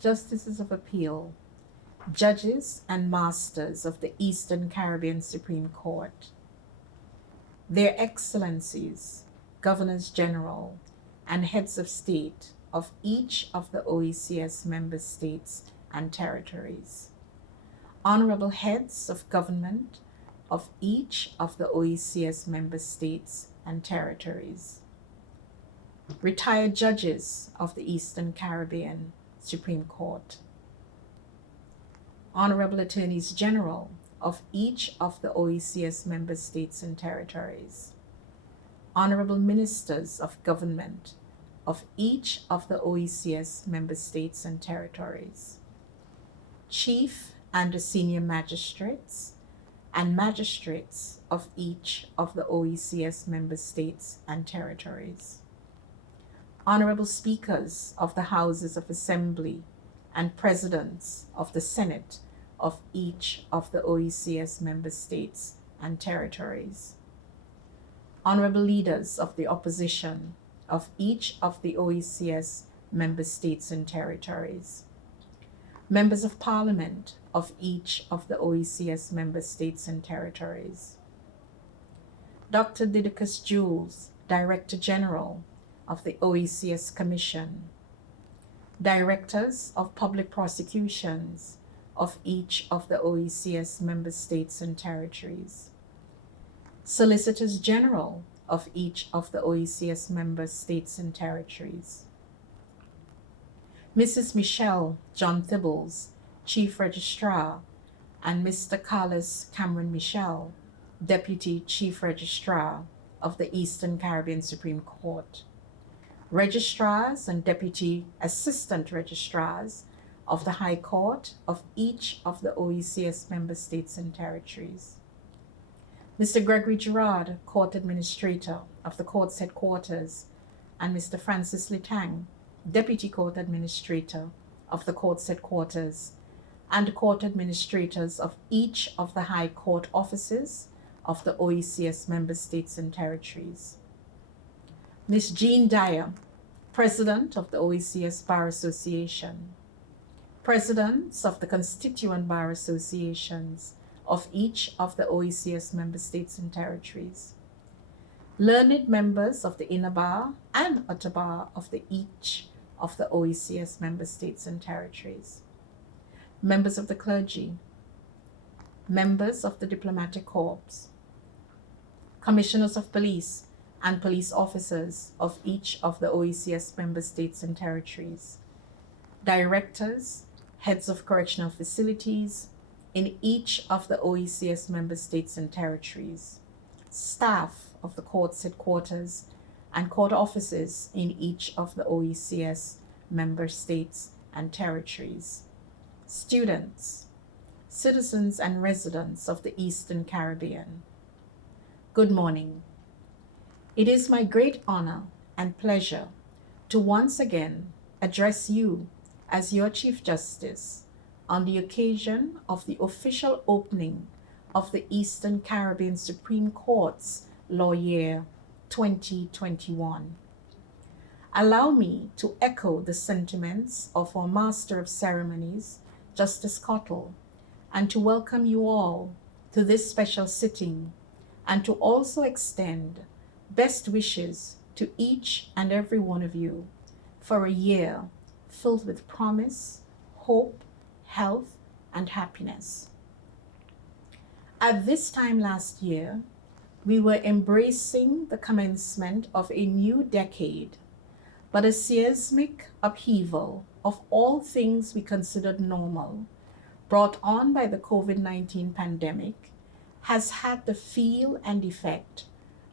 Justices of Appeal, Judges and Masters of the Eastern Caribbean Supreme Court, Their Excellencies, Governors General, and Heads of State of each of the OECS member states and territories, Honorable Heads of Government of each of the OECS member states and territories, Retired Judges of the Eastern Caribbean Supreme Court, Honorable Attorneys General of each of the OECS member states and territories, Honorable Ministers of Government of each of the OECS member states and territories, Chief and Senior Magistrates and Magistrates of each of the OECS member states and territories, Honorable Speakers of the Houses of Assembly and Presidents of the Senate of each of the OECS member states and territories, Honorable Leaders of the Opposition of each of the OECS member states and territories, Members of Parliament of each of the OECS member states and territories, Dr. Didacus Jules, Director General of the OECS Commission, Directors of Public Prosecutions of each of the OECS member states and territories, Solicitors General of each of the OECS member states and territories, Mrs. Michelle John Thibbles, Chief Registrar, and Mr. Carlos Cameron Michel, Deputy Chief Registrar of the Eastern Caribbean Supreme Court, Registrars and Deputy Assistant Registrars of the High Court of each of the OECS member states and territories, Mr. Gregory Gerard, Court Administrator of the Court's Headquarters, and Mr. Francis Litang, Deputy Court Administrator of the Court's Headquarters, and Court Administrators of each of the High Court offices of the OECS member states and territories, Ms. Jean Dyer, President of the OECS Bar Association, Presidents of the Constituent Bar Associations of each of the OECS member states and territories, learned members of the Inner Bar and Outer Bar of each of the OECS member states and territories, members of the clergy, members of the diplomatic corps, commissioners of police and police officers of each of the OECS member states and territories, directors, heads of correctional facilities in each of the OECS member states and territories, staff of the Court's Headquarters and court offices in each of the OECS member states and territories, students, citizens and residents of the Eastern Caribbean. Good morning. It is my great honor and pleasure to once again address you as your Chief Justice on the occasion of the official opening of the Eastern Caribbean Supreme Court's Law Year 2021. Allow me to echo the sentiments of our Master of Ceremonies, Justice Cottle, and to welcome you all to this special sitting, and to also extend best wishes to each and every one of you for a year filled with promise, hope, health, and happiness. At this time last year, we were embracing the commencement of a new decade, but a seismic upheaval of all things we considered normal, brought on by the COVID-19 pandemic, has had the feel and effect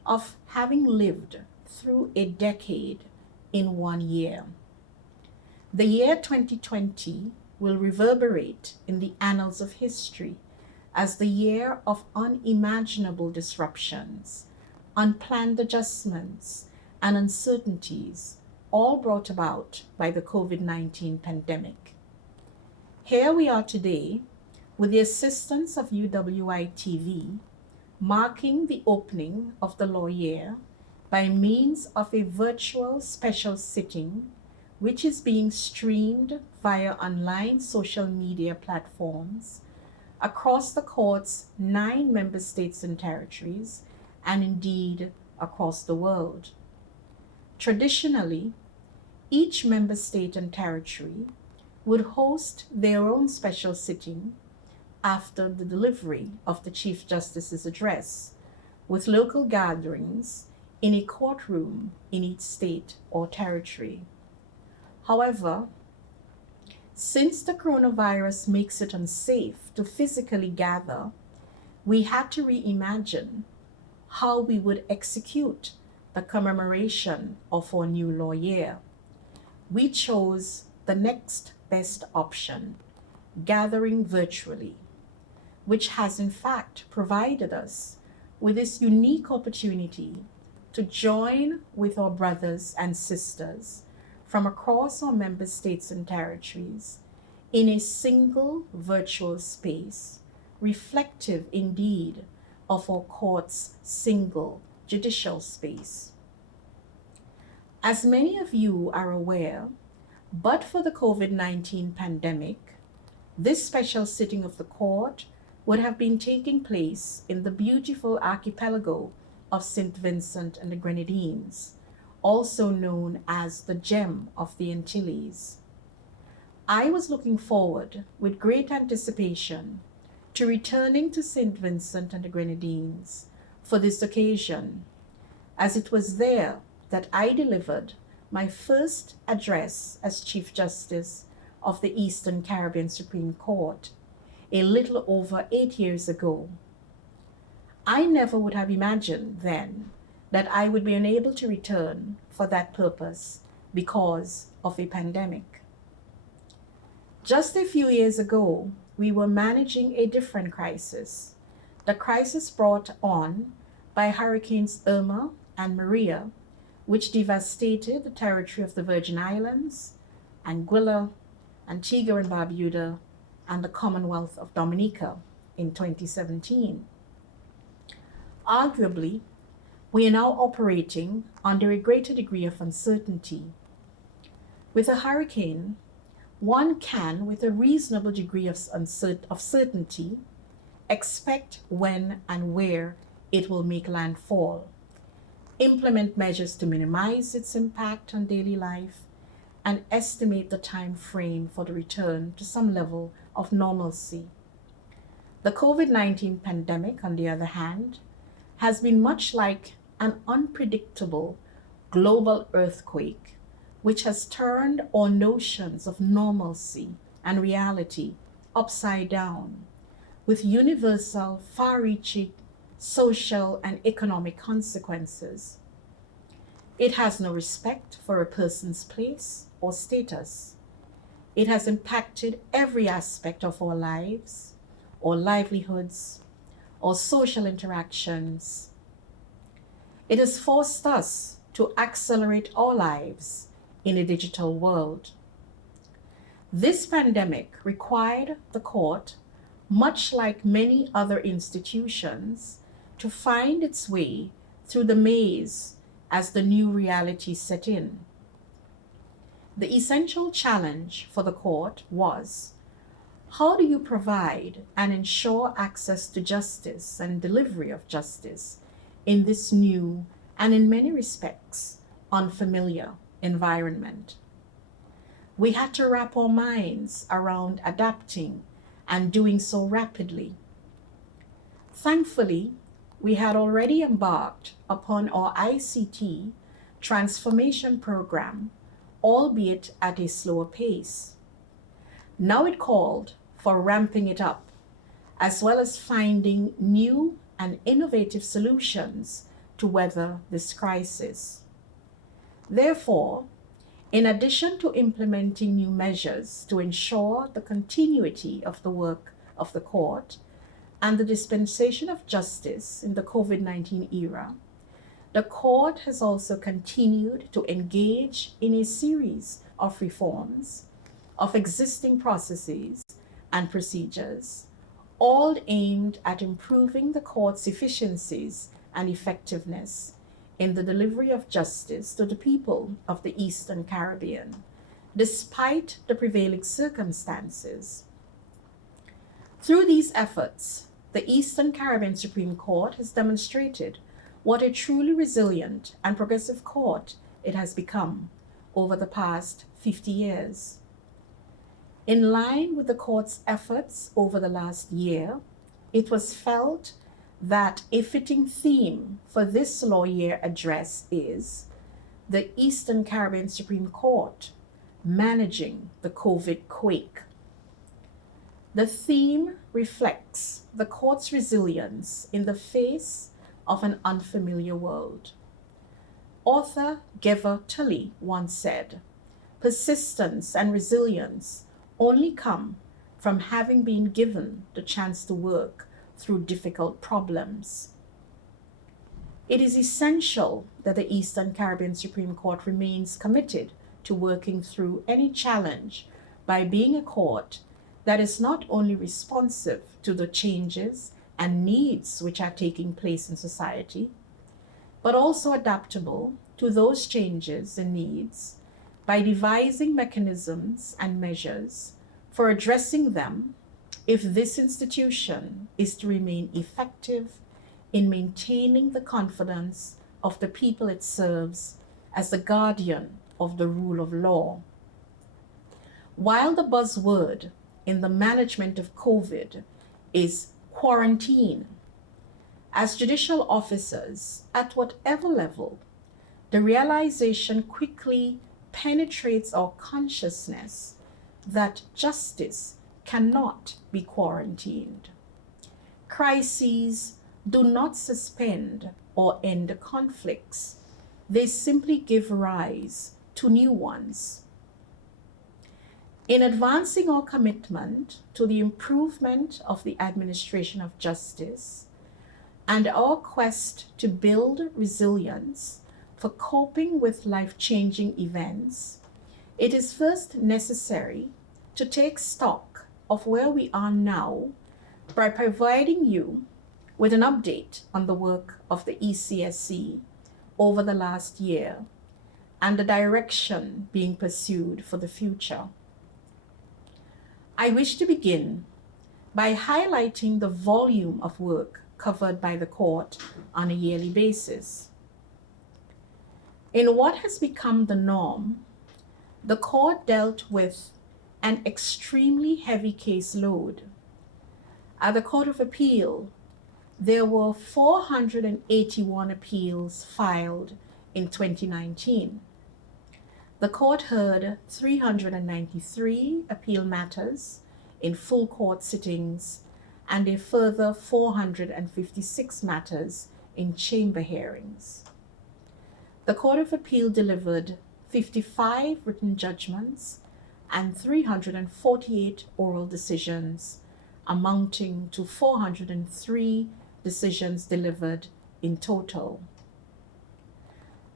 of having lived through a decade in 1 year. The year 2020 will reverberate in the annals of history as the year of unimaginable disruptions, unplanned adjustments, and uncertainties, all brought about by the COVID-19 pandemic. Here we are today with the assistance of UWI-TV, marking the opening of the law year by means of a virtual special sitting which is being streamed via online social media platforms across the court's 9 member states and territories, and indeed across the world. Traditionally, each member state and territory would host their own special sitting after the delivery of the Chief Justice's address, with local gatherings in a courtroom in each state or territory. However, since the coronavirus makes it unsafe to physically gather, we had to reimagine how we would execute the commemoration of our new law year. We chose the next best option, gathering virtually, which has in fact provided us with this unique opportunity to join with our brothers and sisters from across our member states and territories in a single virtual space, reflective indeed of our court's single judicial space. As many of you are aware, but for the COVID-19 pandemic, this special sitting of the court would have been taking place in the beautiful archipelago of St. Vincent and the Grenadines, also known as the Gem of the Antilles. I was looking forward with great anticipation to returning to St. Vincent and the Grenadines for this occasion, as it was there that I delivered my first address as Chief Justice of the Eastern Caribbean Supreme Court a little over 8 years ago. I never would have imagined then that I would be unable to return for that purpose because of a pandemic. Just a few years ago, we were managing a different crisis, the crisis brought on by Hurricanes Irma and Maria, which devastated the territory of the Virgin Islands, Anguilla, Antigua and Barbuda, and the Commonwealth of Dominica in 2017. Arguably, we are now operating under a greater degree of uncertainty. With a hurricane, one can, with a reasonable degree of certainty, expect when and where it will make landfall, implement measures to minimize its impact on daily life, and estimate the time frame for the return to some level of normalcy. The COVID-19 pandemic, on the other hand, has been much like an unpredictable global earthquake, which has turned our notions of normalcy and reality upside down, with universal, far-reaching social and economic consequences. It has no respect for a person's place or status. It has impacted every aspect of our lives, our livelihoods, our social interactions. It has forced us to accelerate our lives in a digital world. This pandemic required the court, much like many other institutions, to find its way through the maze as the new reality set in. The essential challenge for the court was, how do you provide and ensure access to justice and delivery of justice in this new and in many respects unfamiliar environment? We had to wrap our minds around adapting and doing so rapidly. Thankfully, we had already embarked upon our ICT transformation program, albeit at a slower pace. Now it called for ramping it up, as well as finding new and innovative solutions to weather this crisis. Therefore, in addition to implementing new measures to ensure the continuity of the work of the court and the dispensation of justice in the COVID-19 era, the court has also continued to engage in a series of reforms of existing processes and procedures, all aimed at improving the court's efficiencies and effectiveness in the delivery of justice to the people of the Eastern Caribbean, despite the prevailing circumstances. Through these efforts, the Eastern Caribbean Supreme Court has demonstrated what a truly resilient and progressive court it has become over the past 50 years. In line with the court's efforts over the last year, it was felt that a fitting theme for this law year address is the Eastern Caribbean Supreme Court managing the COVID quake. The theme reflects the court's resilience in the face of an unfamiliar world. Author Geva Tully once said, "Persistence and resilience only come from having been given the chance to work through difficult problems." It is essential that the Eastern Caribbean Supreme Court remains committed to working through any challenge by being a court that is not only responsive to the changes and needs which are taking place in society, but also adaptable to those changes and needs by devising mechanisms and measures for addressing them if this institution is to remain effective in maintaining the confidence of the people it serves as the guardian of the rule of law. While the buzzword in the management of COVID is quarantine, as judicial officers at whatever level, the realization quickly penetrates our consciousness that justice cannot be quarantined. Crises do not suspend or end conflicts. They simply give rise to new ones. In advancing our commitment to the improvement of the administration of justice and our quest to build resilience for coping with life-changing events, it is first necessary to take stock of where we are now by providing you with an update on the work of the ECSC over the last year and the direction being pursued for the future. I wish to begin by highlighting the volume of work covered by the court on a yearly basis. In what has become the norm, the court dealt with an extremely heavy caseload. At the Court of Appeal, there were 481 appeals filed in 2019. The court heard 393 appeal matters in full court sittings and a further 456 matters in chamber hearings. The Court of Appeal delivered 55 written judgments and 348 oral decisions, amounting to 403 decisions delivered in total.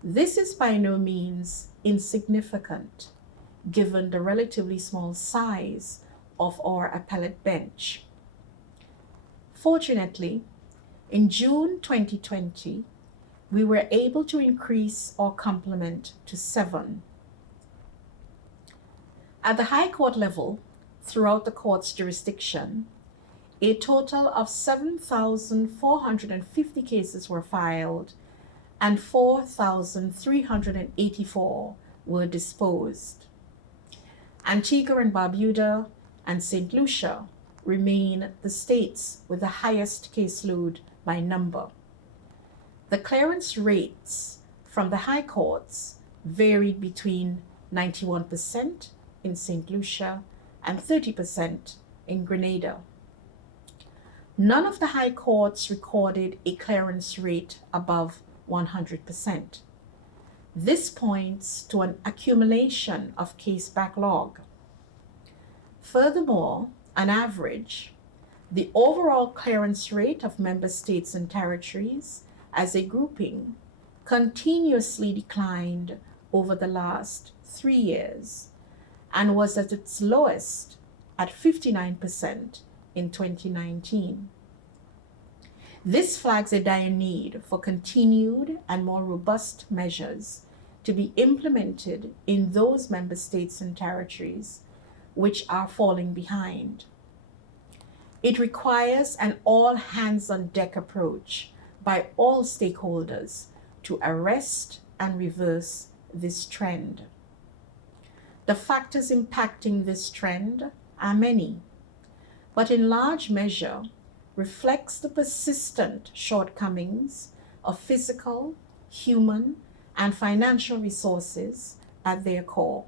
This is by no means insignificant, given the relatively small size of our appellate bench. Fortunately, in June 2020, we were able to increase our complement to 7. At the High Court level, throughout the court's jurisdiction, a total of 7,450 cases were filed and 4,384 were disposed. Antigua and Barbuda and St. Lucia remain the states with the highest caseload by number. The clearance rates from the high courts varied between 91% in St. Lucia and 30% in Grenada. None of the high courts recorded a clearance rate above 100%. This points to an accumulation of case backlog. Furthermore, on average, the overall clearance rate of member states and territories as a grouping continuously declined over the last 3 years and was at its lowest at 59% in 2019. This flags a dire need for continued and more robust measures to be implemented in those member states and territories which are falling behind. It requires an all-hands-on-deck approach by all stakeholders to arrest and reverse this trend. The factors impacting this trend are many, but in large measure reflects the persistent shortcomings of physical, human, and financial resources at their core.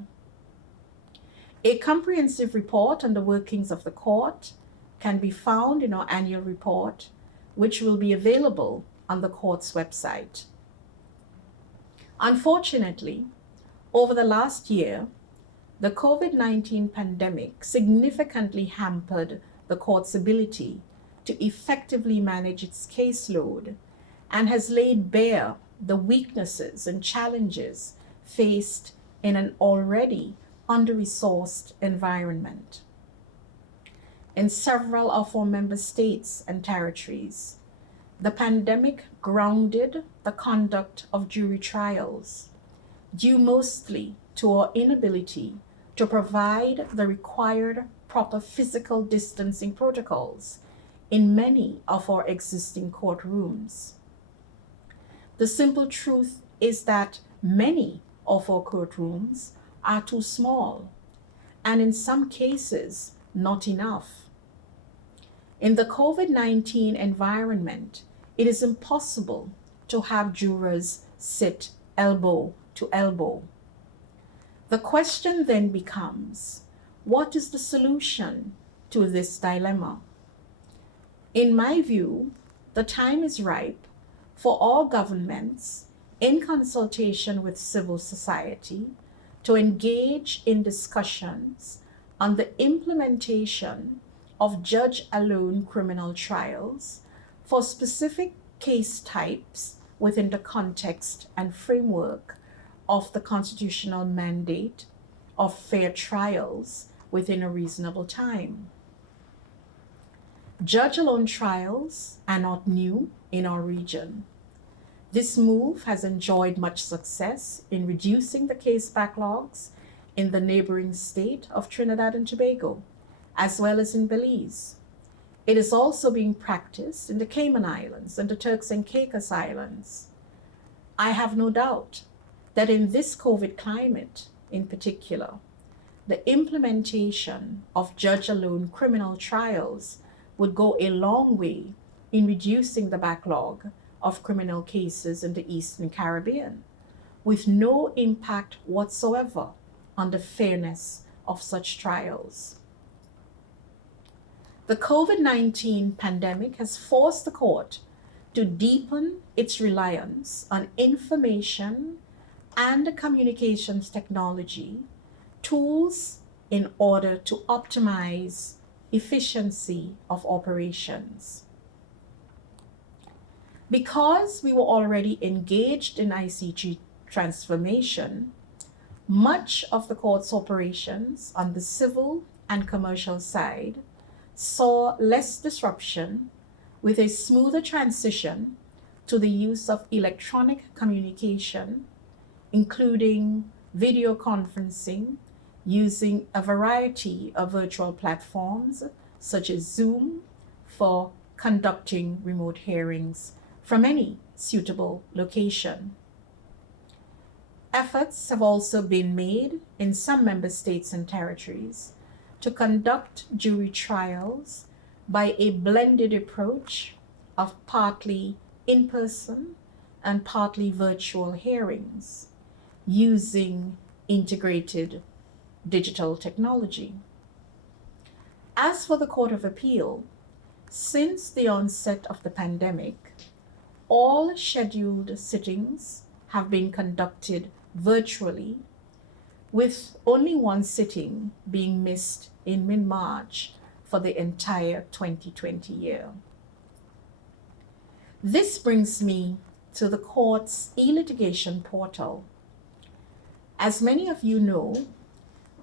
A comprehensive report on the workings of the court can be found in our annual report, which will be available on the court's website. Unfortunately, over the last year, the COVID-19 pandemic significantly hampered the court's ability to effectively manage its caseload and has laid bare the weaknesses and challenges faced in an already under-resourced environment. In several of our member states and territories, the pandemic grounded the conduct of jury trials, due mostly to our inability to provide the required proper physical distancing protocols in many of our existing courtrooms. The simple truth is that many of our courtrooms are too small, and in some cases, not enough. In the COVID-19 environment, it is impossible to have jurors sit elbow to elbow. The question then becomes, what is the solution to this dilemma? In my view, the time is ripe for all governments, in consultation with civil society, to engage in discussions on the implementation of judge-alone criminal trials for specific case types within the context and framework of the constitutional mandate of fair trials within a reasonable time. Judge-alone trials are not new in our region. This move has enjoyed much success in reducing the case backlogs in the neighboring state of Trinidad and Tobago, as well as in Belize. It is also being practiced in the Cayman Islands and the Turks and Caicos Islands. I have no doubt that in this COVID climate in particular, the implementation of judge-alone criminal trials would go a long way in reducing the backlog of criminal cases in the Eastern Caribbean, with no impact whatsoever on the fairness of such trials. The COVID-19 pandemic has forced the court to deepen its reliance on information and communications technology tools in order to optimize efficiency of operations. Because we were already engaged in ICT transformation, much of the court's operations on the civil and commercial side saw less disruption, with a smoother transition to the use of electronic communication, including video conferencing using a variety of virtual platforms such as Zoom for conducting remote hearings from any suitable location. Efforts have also been made in some member states and territories to conduct jury trials by a blended approach of partly in-person and partly virtual hearings using integrated digital technology. As for the Court of Appeal, since the onset of the pandemic, all scheduled sittings have been conducted virtually, with only one sitting being missed in mid-March for the entire 2020 year. This brings me to the court's e-litigation portal. As many of you know,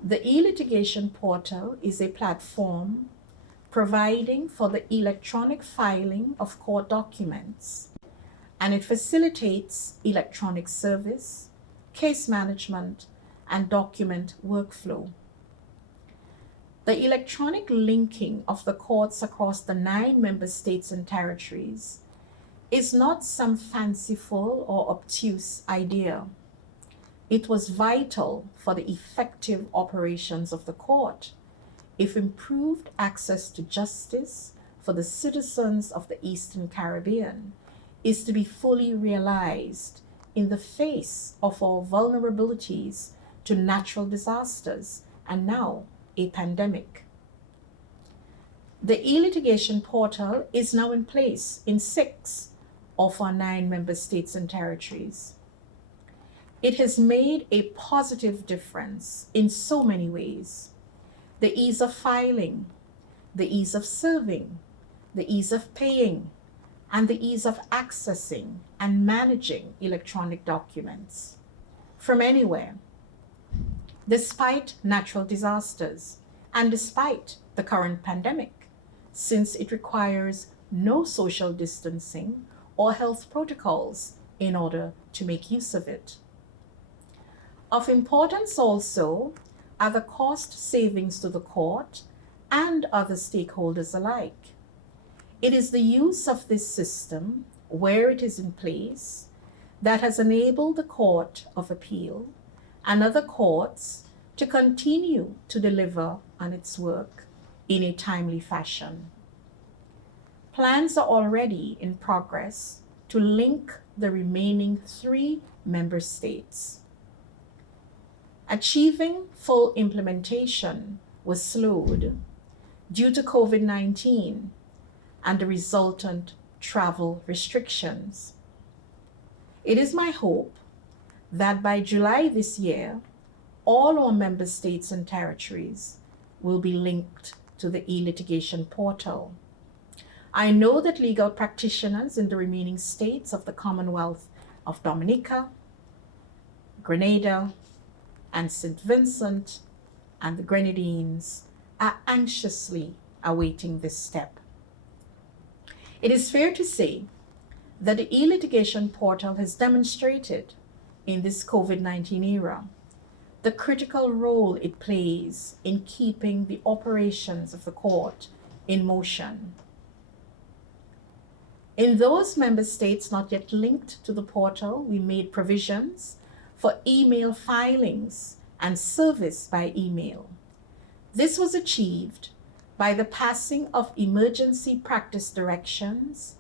the e-litigation portal is a platform providing for the electronic filing of court documents, and it facilitates electronic service, case management, and document workflow. The electronic linking of the courts across the 9 member states and territories is not some fanciful or obtuse idea. It was vital for the effective operations of the court if improved access to justice for the citizens of the Eastern Caribbean is to be fully realized in the face of our vulnerabilities to natural disasters and now a pandemic. The E-Litigation portal is now in place in 6 of our 9 member states and territories. It has made a positive difference in so many ways. The ease of filing, the ease of serving, the ease of paying, and the ease of accessing and managing electronic documents from anywhere. Despite natural disasters and despite the current pandemic, since it requires no social distancing or health protocols in order to make use of it. Of importance also are the cost savings to the court and other stakeholders alike. It is the use of this system, where it is in place, that has enabled the Court of Appeal and other courts to continue to deliver on its work in a timely fashion. Plans are already in progress to link the remaining 3 member states. Achieving full implementation was slowed due to COVID-19 and the resultant travel restrictions. It is my hope that by July this year, all our member states and territories will be linked to the E-Litigation portal. I know that legal practitioners in the remaining states of the Commonwealth of Dominica, Grenada, and St. Vincent and the Grenadines are anxiously awaiting this step. It is fair to say that the E-Litigation portal has demonstrated in this COVID-19 era the critical role it plays in keeping the operations of the court in motion. In those member states not yet linked to the portal, we made provisions for email filings and service by email. This was achieved by the passing of emergency practice directions,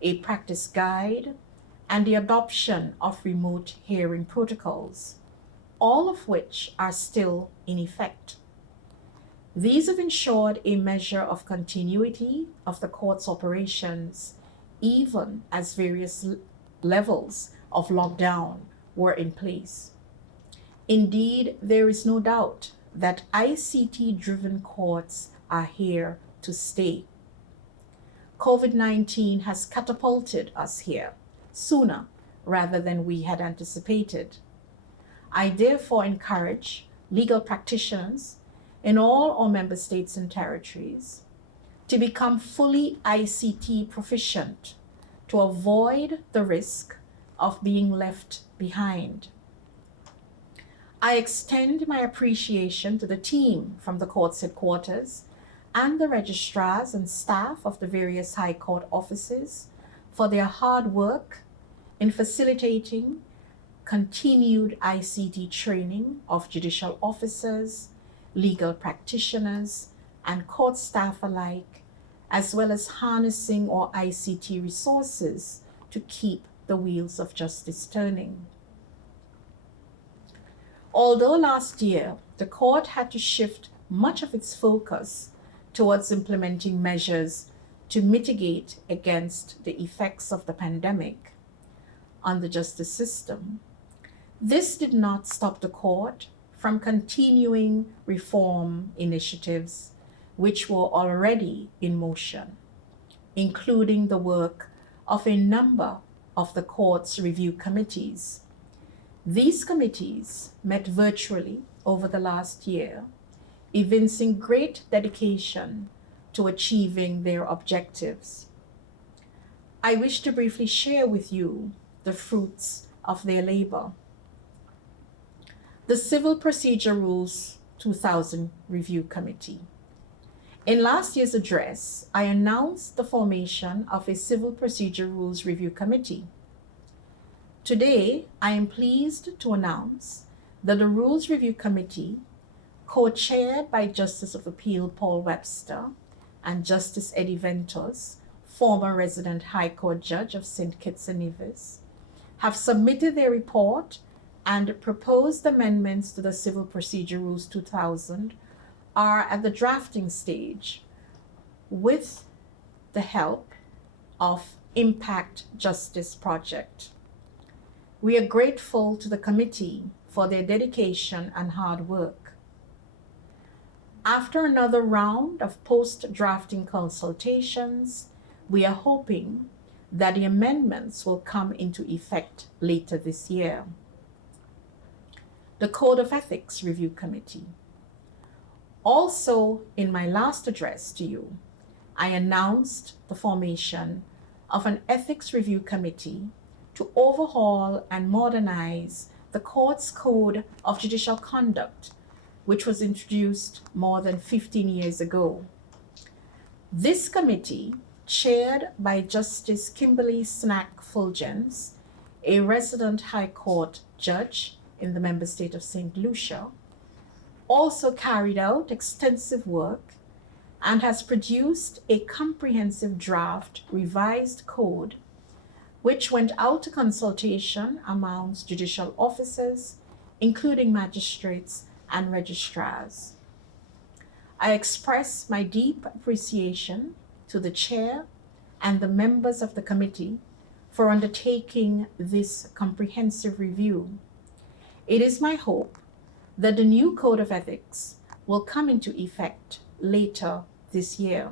a practice guide, and the adoption of remote hearing protocols, all of which are still in effect. These have ensured a measure of continuity of the court's operations, even as various levels of lockdown were in place. Indeed, there is no doubt that ICT-driven courts are here to stay. COVID-19 has catapulted us here sooner rather than we had anticipated. I therefore encourage legal practitioners in all our member states and territories to become fully ICT proficient to avoid the risk of being left behind. I extend my appreciation to the team from the court's headquarters and the registrars and staff of the various High Court offices for their hard work in facilitating continued ICT training of judicial officers, legal practitioners, and court staff alike, as well as harnessing our ICT resources to keep the wheels of justice turning. Although last year the court had to shift much of its focus towards implementing measures to mitigate against the effects of the pandemic on the justice system, this did not stop the court from continuing reform initiatives which were already in motion, including the work of a number of the court's review committees. These committees met virtually over the last year, evincing great dedication to achieving their objectives. I wish to briefly share with you the fruits of their labor. The Civil Procedure Rules 2000 Review Committee. In last year's address, I announced the formation of a Civil Procedure Rules Review Committee. Today, I am pleased to announce that the Rules Review Committee, co-chaired by Justice of Appeal Paul Webster and Justice Eddie Ventos, former resident High Court Judge of St. Kitts and Nevis, have submitted their report and proposed amendments to the Civil Procedure Rules 2000 are at the drafting stage with the help of Impact Justice Project. We are grateful to the committee for their dedication and hard work. After another round of post-drafting consultations, we are hoping that the amendments will come into effect later this year. The Code of Ethics Review Committee. Also, in my last address to you, I announced the formation of an Ethics Review Committee to overhaul and modernize the Court's Code of Judicial Conduct, which was introduced more than 15 years ago. This committee, chaired by Justice Kimberly Snack Fulgens, a resident High Court judge in the member state of St. Lucia, also carried out extensive work and has produced a comprehensive draft revised code which went out to consultation amongst judicial officers, including magistrates and registrars. I express my deep appreciation to the chair and the members of the committee for undertaking this comprehensive review. It is my hope that the new Code of Ethics will come into effect later this year.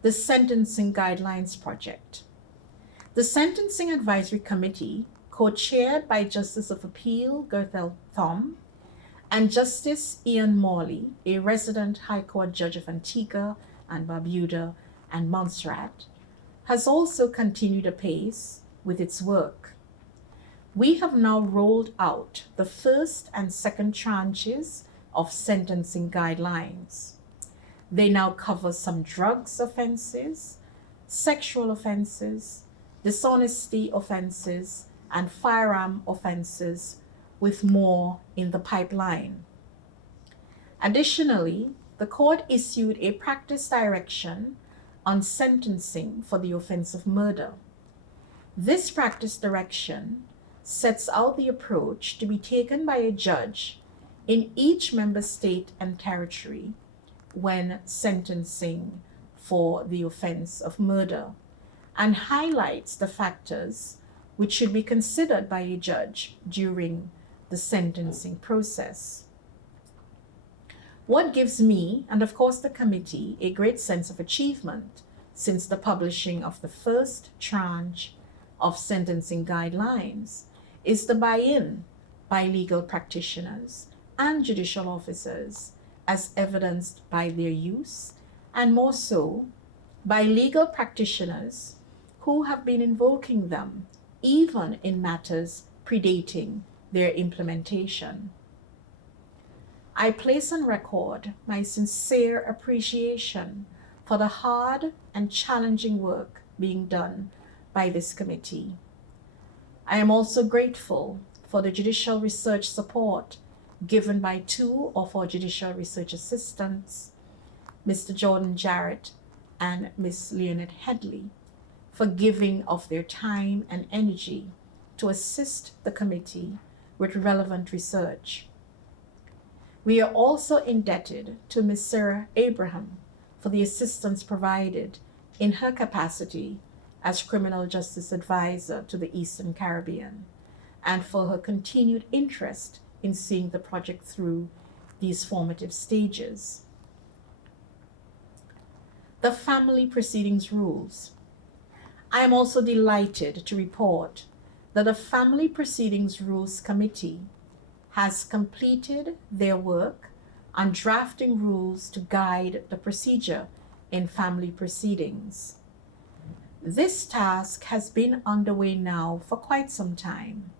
The Sentencing Guidelines Project. The Sentencing Advisory Committee, co-chaired by Justice of Appeal Gerthel Thom and Justice Ian Morley, a resident High Court Judge of Antigua and Barbuda and Montserrat, has also continued apace with its work. We have now rolled out the first and second tranches of sentencing guidelines. They now cover some drugs offenses, sexual offenses, dishonesty offenses, and firearm offenses, with more in the pipeline. Additionally, the court issued a practice direction on sentencing for the offense of murder. This practice direction sets out the approach to be taken by a judge in each member state and territory when sentencing for the offense of murder, and highlights the factors which should be considered by a judge during the sentencing process. What gives me, and of course the committee, a great sense of achievement since the publishing of the first tranche of sentencing guidelines is the buy-in by legal practitioners and judicial officers, as evidenced by their use, and more so by legal practitioners who have been invoking them even in matters predating their implementation. I place on record my sincere appreciation for the hard and challenging work being done by this committee. I am also grateful for the judicial research support given by two of our judicial research assistants, Mr. Jordan Jarrett and Ms. Leonard Headley, for giving of their time and energy to assist the committee with relevant research. We are also indebted to Ms. Sarah Abraham for the assistance provided in her capacity as Criminal Justice Advisor to the Eastern Caribbean, and for her continued interest in seeing the project through these formative stages. The Family Proceedings Rules. I am also delighted to report that the Family Proceedings Rules Committee has completed their work on drafting rules to guide the procedure in family proceedings. This task has been underway now for quite some time,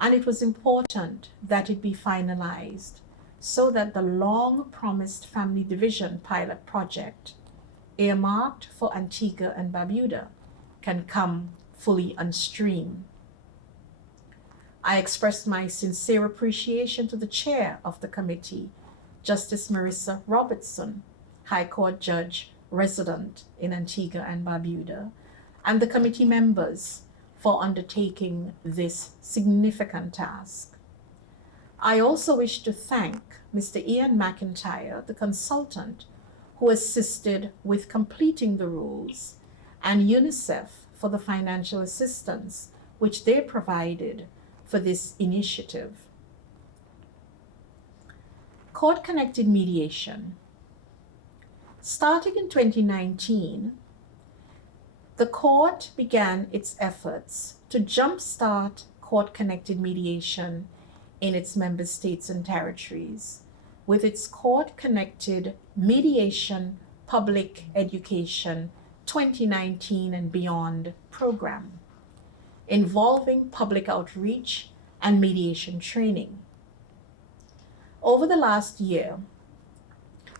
and it was important that it be finalized so that the long-promised family division pilot project, earmarked for Antigua and Barbuda, can come fully on stream. I express my sincere appreciation to the chair of the committee, Justice Marissa Robertson, High Court Judge resident in Antigua and Barbuda, and the committee members for undertaking this significant task. I also wish to thank Mr. Ian McIntyre, the consultant, who assisted with completing the rules, and UNICEF for the financial assistance which they provided for this initiative. Court-connected mediation. Starting in 2019, the court began its efforts to jumpstart court-connected mediation in its member states and territories with its Court-Connected Mediation Public Education 2019 and Beyond program, involving public outreach and mediation training. Over the last year,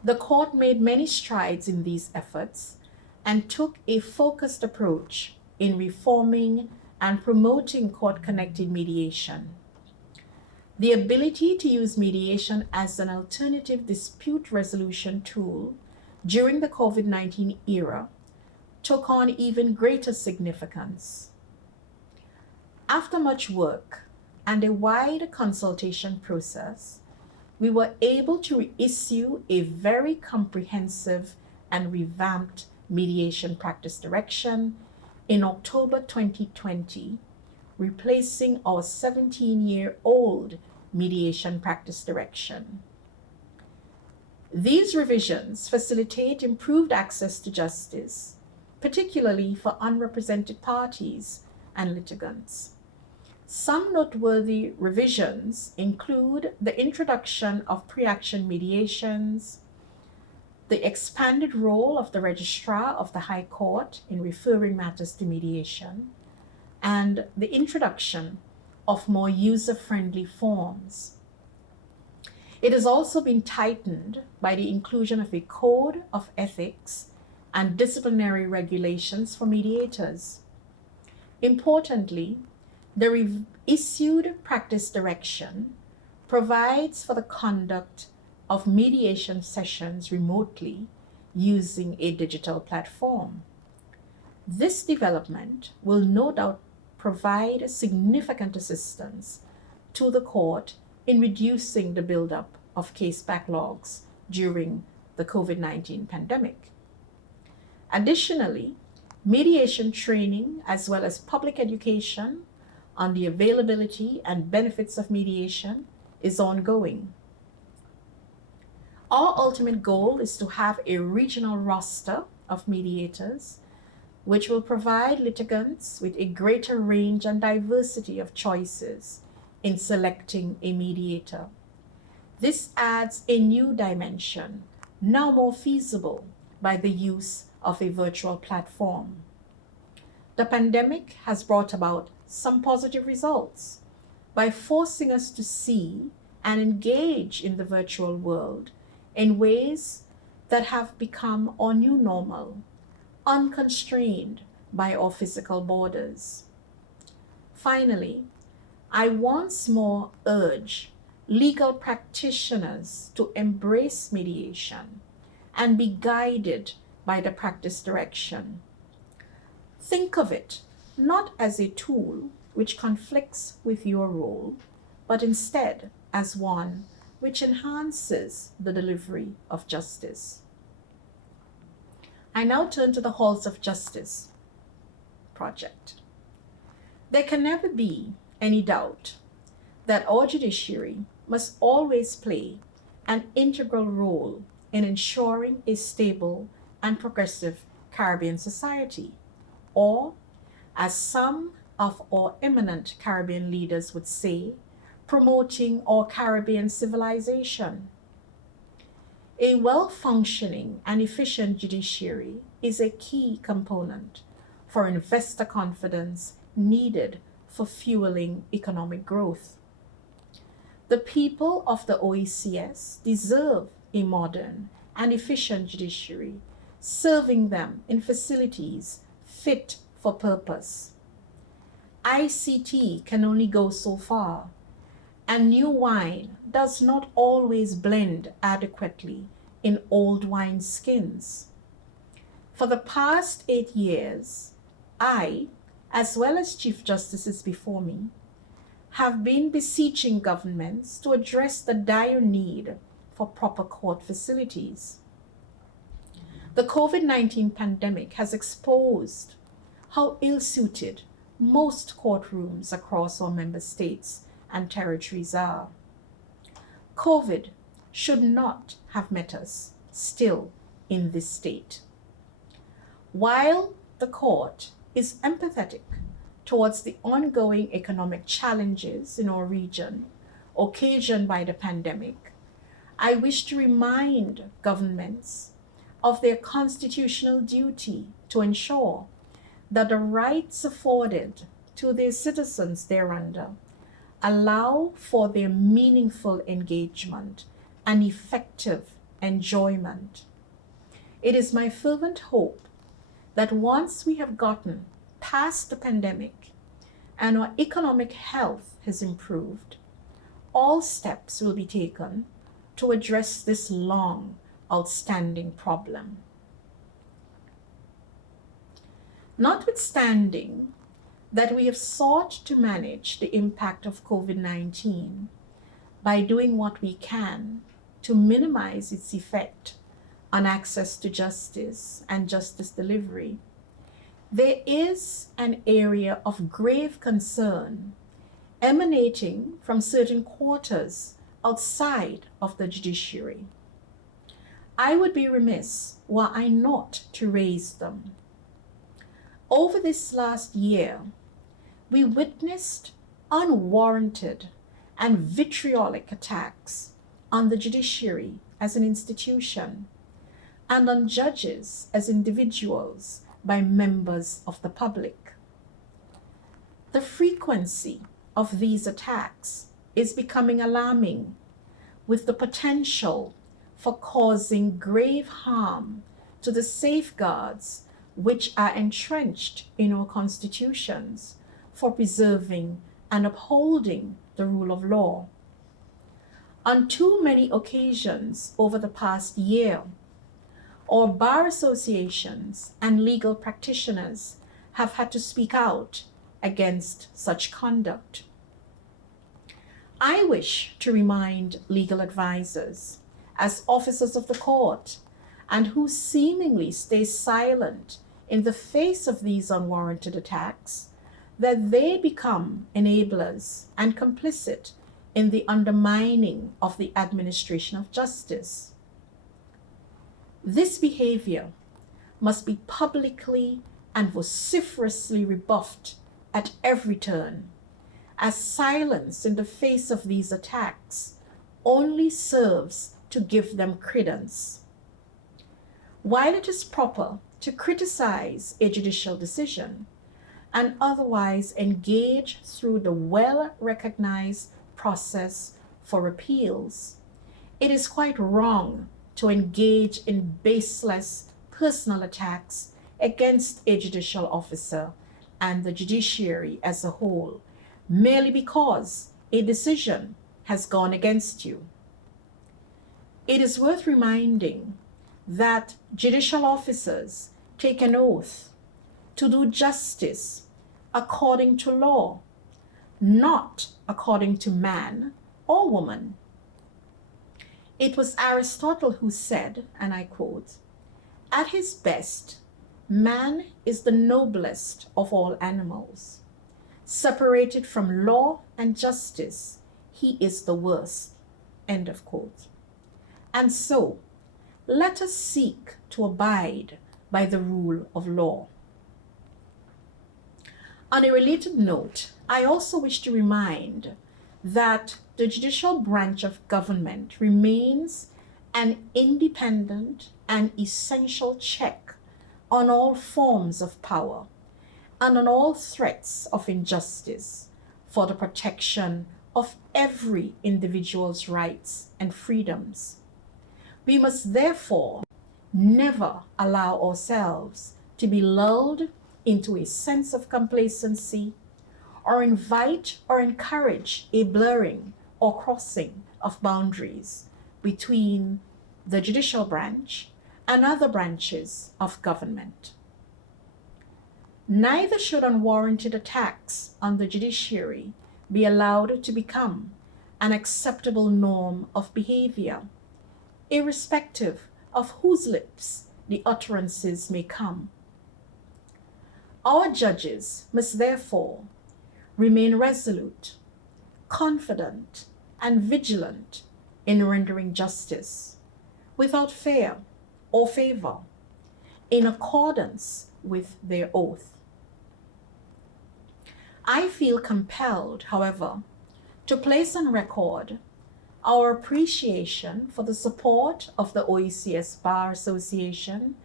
the court made many strides in these efforts and took a focused approach in reforming and promoting court-connected mediation. The ability to use mediation as an alternative dispute resolution tool during the COVID-19 era took on even greater significance. After much work and a wide consultation process, we were able to issue a very comprehensive and revamped mediation practice direction in October 2020, replacing our 17-year-old mediation practice direction. These revisions facilitate improved access to justice, particularly for unrepresented parties and litigants. Some noteworthy revisions include the introduction of pre-action mediations, the expanded role of the Registrar of the High Court in referring matters to mediation, and the introduction of more user-friendly forms. It has also been tightened by the inclusion of a code of ethics and disciplinary regulations for mediators. Importantly, the issued practice direction provides for the conduct of mediation sessions remotely using a digital platform. This development will no doubt provide significant assistance to the court in reducing the buildup of case backlogs during the COVID-19 pandemic. Additionally, mediation training as well as public education on the availability and benefits of mediation is ongoing. Our ultimate goal is to have a regional roster of mediators, which will provide litigants with a greater range and diversity of choices in selecting a mediator. This adds a new dimension, now more feasible by the use of a virtual platform. The pandemic has brought about some positive results by forcing us to see and engage in the virtual world in ways that have become our new normal, unconstrained by our physical borders. Finally, I once more urge legal practitioners to embrace mediation and be guided by the practice direction. Think of it not as a tool which conflicts with your role, but instead as one which enhances the delivery of justice. I now turn to the Halls of Justice project. There can never be any doubt that our judiciary must always play an integral role in ensuring a stable and progressive Caribbean society, or, as some of our eminent Caribbean leaders would say, promoting our Caribbean civilization. A well-functioning and efficient judiciary is a key component for investor confidence needed for fueling economic growth. The people of the OECS deserve a modern and efficient judiciary, serving them in facilities fit for purpose. ICT can only go so far, and new wine does not always blend adequately in old wine skins. For the past 8 years, I, as well as Chief Justices before me, have been beseeching governments to address the dire need for proper court facilities. The COVID-19 pandemic has exposed how ill-suited most courtrooms across our member states and territories are. COVID should not have met us still in this state. While the court is empathetic towards the ongoing economic challenges in our region occasioned by the pandemic, I wish to remind governments of their constitutional duty to ensure that the rights afforded to their citizens thereunder allow for their meaningful engagement and effective enjoyment. It is my fervent hope that once we have gotten past the pandemic and our economic health has improved, all steps will be taken to address this long outstanding problem. Notwithstanding that we have sought to manage the impact of COVID-19 by doing what we can to minimize its effect on access to justice and justice delivery, there is an area of grave concern emanating from certain quarters outside of the judiciary. I would be remiss were I not to raise them. Over this last year, we witnessed unwarranted and vitriolic attacks on the judiciary as an institution and on judges as individuals by members of the public. The frequency of these attacks is becoming alarming, with the potential for causing grave harm to the safeguards which are entrenched in our constitutions for preserving and upholding the rule of law. On too many occasions over the past year, our bar associations and legal practitioners have had to speak out against such conduct. I wish to remind legal advisors, as officers of the court, and who seemingly stay silent in the face of these unwarranted attacks, that they become enablers and complicit in the undermining of the administration of justice. This behavior must be publicly and vociferously rebuffed at every turn, as silence in the face of these attacks only serves to give them credence. While it is proper to criticize a judicial decision and otherwise engage through the well-recognized process for appeals, it is quite wrong to engage in baseless personal attacks against a judicial officer and the judiciary as a whole, merely because a decision has gone against you. It is worth reminding that judicial officers take an oath to do justice according to law, not according to man or woman. It was Aristotle who said, and I quote, "At his best, man is the noblest of all animals. Separated from law and justice, he is the worst." End of quote. And so, let us seek to abide by the rule of law. On a related note, I also wish to remind that the judicial branch of government remains an independent and essential check on all forms of power and on all threats of injustice for the protection of every individual's rights and freedoms. We must therefore never allow ourselves to be lulled into a sense of complacency or invite or encourage a blurring or crossing of boundaries between the judicial branch and other branches of government. Neither should unwarranted attacks on the judiciary be allowed to become an acceptable norm of behavior, irrespective of whose lips the utterances may come. Our judges must therefore remain resolute, confident, and vigilant in rendering justice, without fear or favor, in accordance with their oath. I feel compelled, however, to place on record our appreciation for the support of the OECS Bar Association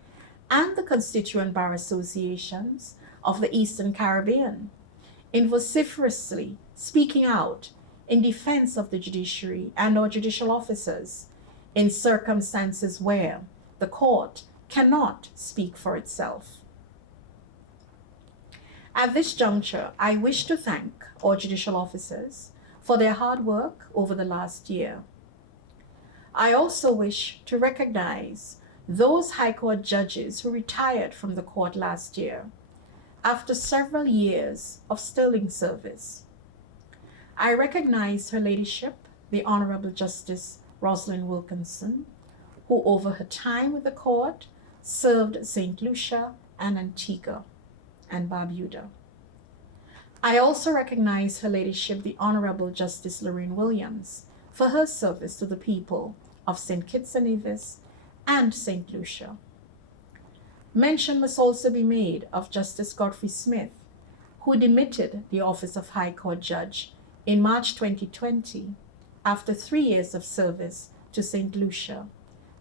and the constituent bar associations of the Eastern Caribbean in vociferously speaking out in defense of the judiciary and our judicial officers in circumstances where the court cannot speak for itself. At this juncture, I wish to thank our judicial officers for their hard work over the last year. I also wish to recognize those High Court judges who retired from the court last year after several years of sterling service. I recognize Her Ladyship, the Honorable Justice Rosalind Wilkinson, who over her time with the court served St. Lucia and Antigua and Barbuda. I also recognize Her Ladyship, the Honorable Justice Lorraine Williams, for her service to the people of St. Kitts and Nevis and St. Lucia. Mention must also be made of Justice Godfrey Smith, who demitted the office of High Court Judge in March 2020 after 3 years of service to St. Lucia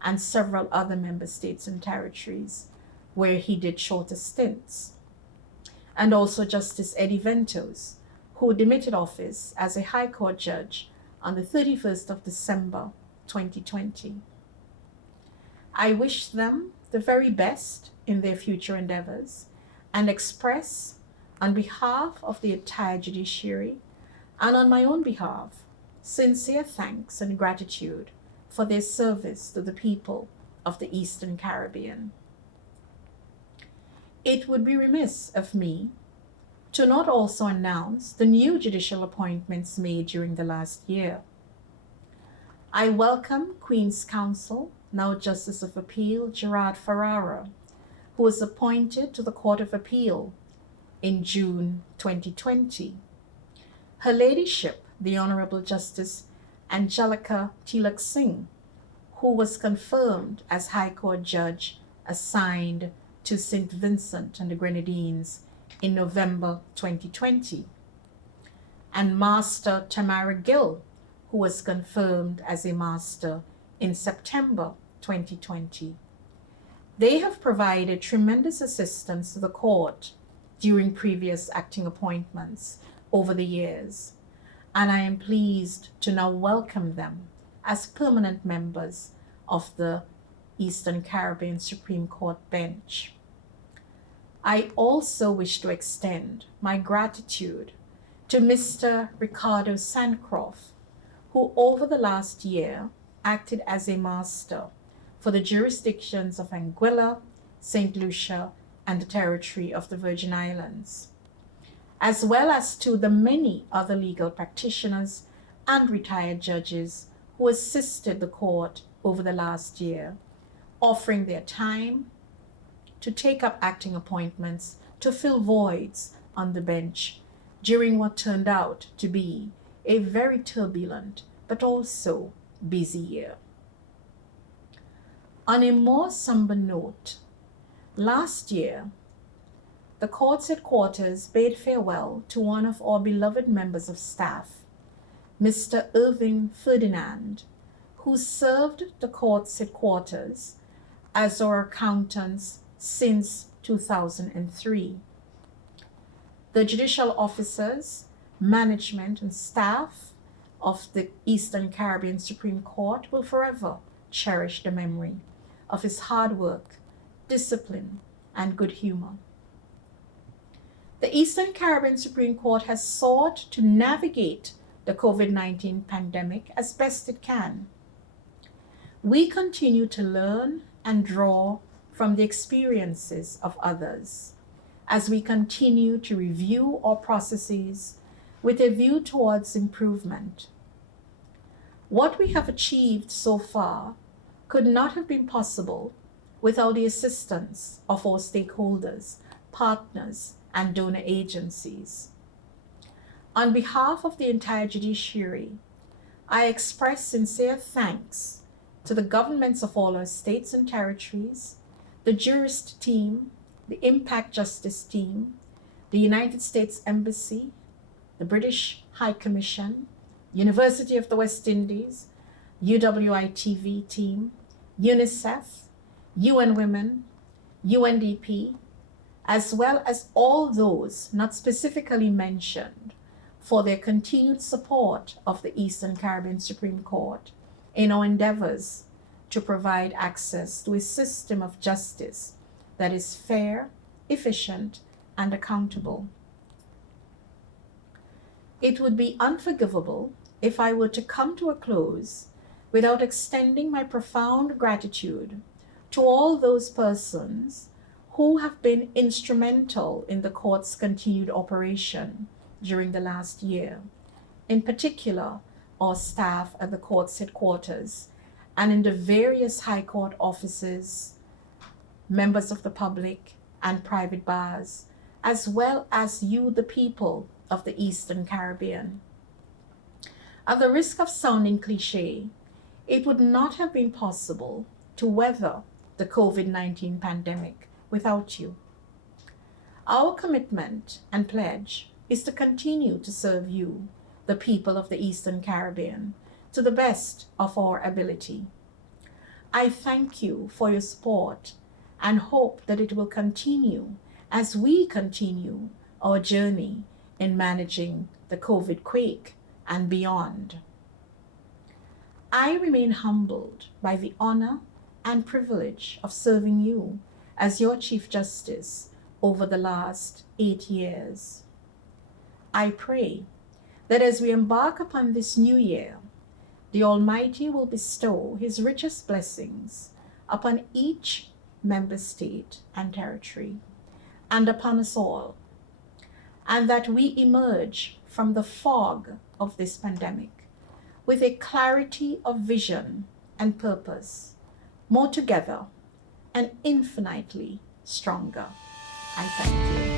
and several other member states and territories where he did shorter stints. And also Justice Eddie Ventos, who demitted office as a High Court Judge on the 31st of December 2020. I wish them the very best in their future endeavors and express, on behalf of the entire judiciary and on my own behalf, sincere thanks and gratitude for their service to the people of the Eastern Caribbean. It would be remiss of me to not also announce the new judicial appointments made during the last year. I welcome Queen's Counsel, now Justice of Appeal Gerard Pereira, who was appointed to the Court of Appeal in June 2020. Her Ladyship, the Honorable Justice Angelica Tilak Singh, who was confirmed as High Court Judge assigned to St. Vincent and the Grenadines in November 2020, and Master Tamara Gill, who was confirmed as a Master in September 2020. They have provided tremendous assistance to the court during previous acting appointments over the years, and I am pleased to now welcome them as permanent members of the Eastern Caribbean Supreme Court bench. I also wish to extend my gratitude to Mr. Ricardo Sancroft, who over the last year acted as a master for the jurisdictions of Anguilla, St. Lucia, and the territory of the Virgin Islands, as well as to the many other legal practitioners and retired judges who assisted the court over the last year, offering their time to take up acting appointments to fill voids on the bench during what turned out to be a very turbulent but also busy year. On a more somber note, last year, the court's headquarters bade farewell to one of our beloved members of staff, Mr. Irving Ferdinand, who served the court's headquarters as our accountant since 2003. The judicial officers, management, and staff of the Eastern Caribbean Supreme Court will forever cherish the memory of his hard work, discipline, and good humor. The Eastern Caribbean Supreme Court has sought to navigate the COVID-19 pandemic as best it can. We continue to learn and draw from the experiences of others as we continue to review our processes with a view towards improvement. What we have achieved so far could not have been possible without the assistance of our stakeholders, partners, and donor agencies. On behalf of the entire judiciary, I express sincere thanks to the governments of all our states and territories, the jurist team, the impact justice team, the United States Embassy, the British High Commission, University of the West Indies, UWI-TV team, UNICEF, UN Women, UNDP, as well as all those not specifically mentioned for their continued support of the Eastern Caribbean Supreme Court in our endeavors to provide access to a system of justice that is fair, efficient, and accountable. It would be unforgivable if I were to come to a close without extending my profound gratitude to all those persons who have been instrumental in the court's continued operation during the last year, in particular our staff at the court's headquarters and in the various high court offices, members of the public and private bars, as well as you, the people of the Eastern Caribbean. At the risk of sounding cliche, it would not have been possible to weather the COVID-19 pandemic without you. Our commitment and pledge is to continue to serve you, the people of the Eastern Caribbean, to the best of our ability. I thank you for your support and hope that it will continue as we continue our journey in managing the COVID quake and beyond. I remain humbled by the honor and privilege of serving you as your Chief Justice over the last 8 years. I pray that as we embark upon this new year, the Almighty will bestow His richest blessings upon each member state and territory and upon us all, and that we emerge from the fog of this pandemic with a clarity of vision and purpose, more together and infinitely stronger. I thank you.